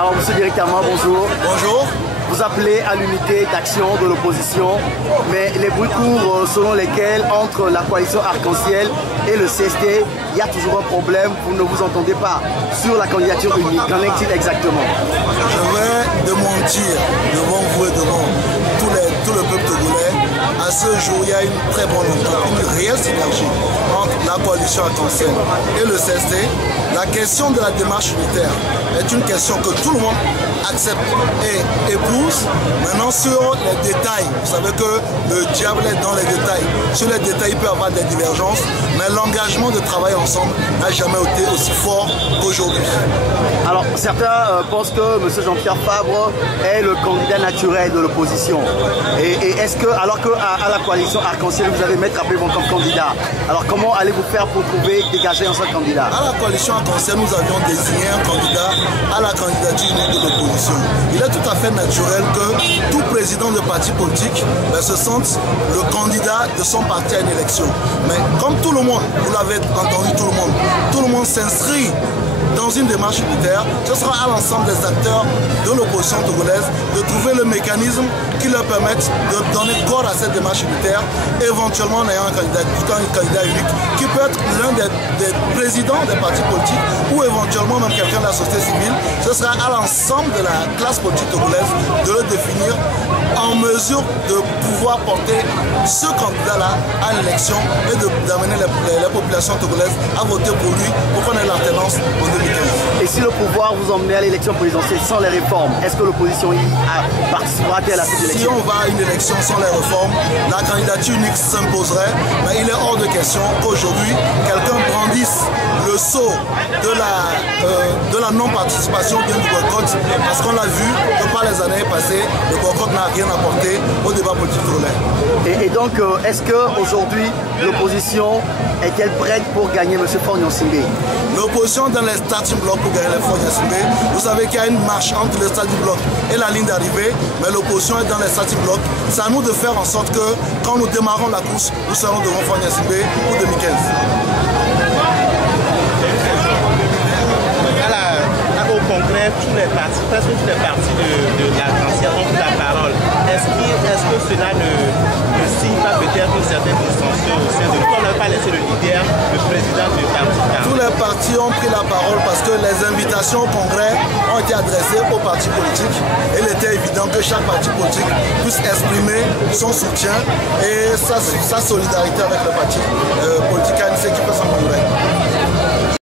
Alors, monsieur directement, bonjour. Bonjour. Vous appelez à l'unité d'action de l'opposition, mais les bruits courent selon lesquels entre la coalition Arc-en-Ciel et le CST, il y a toujours un problème, vous ne vous entendez pas sur la candidature unique. Qu'en est-il exactement? Je vais démentir devant vous et devant tout le peuple togolais. À ce jour, il y a une très bonne entente, une réelle synergie entre la coalition Arc-en-Ciel et le CST. La question de la démarche unitaire est une question que tout le monde accepte et épouse. Maintenant, sur les détails, vous savez que le diable est dans les détails. Sur les détails, il peut y avoir des divergences, mais l'engagement de travailler ensemble n'a jamais été aussi fort qu'aujourd'hui. Alors, certains pensent que M. Jean-Pierre Fabre est le candidat naturel de l'opposition. Et est-ce que, alors qu'à la coalition Arc-en-Ciel, vous avez Maître Abébon comme candidat, alors comment allez-vous faire pour dégager un seul candidat? À la coalition Arc-en-Ciel, nous avions désigné un candidat à la candidature unique de l'opposition. Il est tout à fait naturel que tout président de parti politique se sente le candidat de son parti à une élection. Mais comme tout le monde, vous l'avez entendu, tout le monde s'inscrit dans une démarche unitaire, ce sera à l'ensemble des acteurs de l'opposition togolaise de trouver le mécanisme qui leur permette de donner corps à cette démarche unitaire, éventuellement en ayant un candidat unique qui peut être l'un des présidents des partis politiques ou éventuellement même quelqu'un de la société civile. Ce sera à l'ensemble de la classe politique togolaise de le définir en mesure de pouvoir porter ce candidat-là à l'élection et d'amener les populations togolaises à voter pour lui pour qu'on ait l'alternance en 2015. Et si le pouvoir vous emmenait à l'élection présidentielle sans les réformes, est-ce que l'opposition participera-t-elle à cette élection? Si on va à une élection sans les réformes, la candidature unique s'imposerait, mais il est hors de question qu'aujourd'hui, quelqu'un brandisse le sceau de la non-participation du boycott, parce qu'on l'a vu que par les années passées, le boycott n'a rien apporté au débat politique togolais. Et donc, est-ce qu'aujourd'hui, l'opposition est-elle prête pour gagner M. Faure-Gnassingbé? L'opposition dans les starting blocks pour gagner les Faure-Gnassingbé. Vous savez qu'il y a une marche entre le starting block et la ligne d'arrivée, mais l'opposition est dans les starting blocks. C'est à nous de faire en sorte que quand nous démarrons la course, nous serons devant Faure-Gnassingbé pour 2015. Au congrès, presque tous les partis de l'Arc-en-Ciel ont pris la parole. Est-ce que cela ne signe pas peut-être une certaine dissension au sein de nous? On n'a pas laissé le leader, le président du parti. Tous les partis ont pris la parole parce que les invitations au congrès ont été adressées aux partis politiques. Et il était évident que chaque parti politique puisse exprimer son soutien et sa solidarité avec le parti politique ANC qui peut s'en congrès.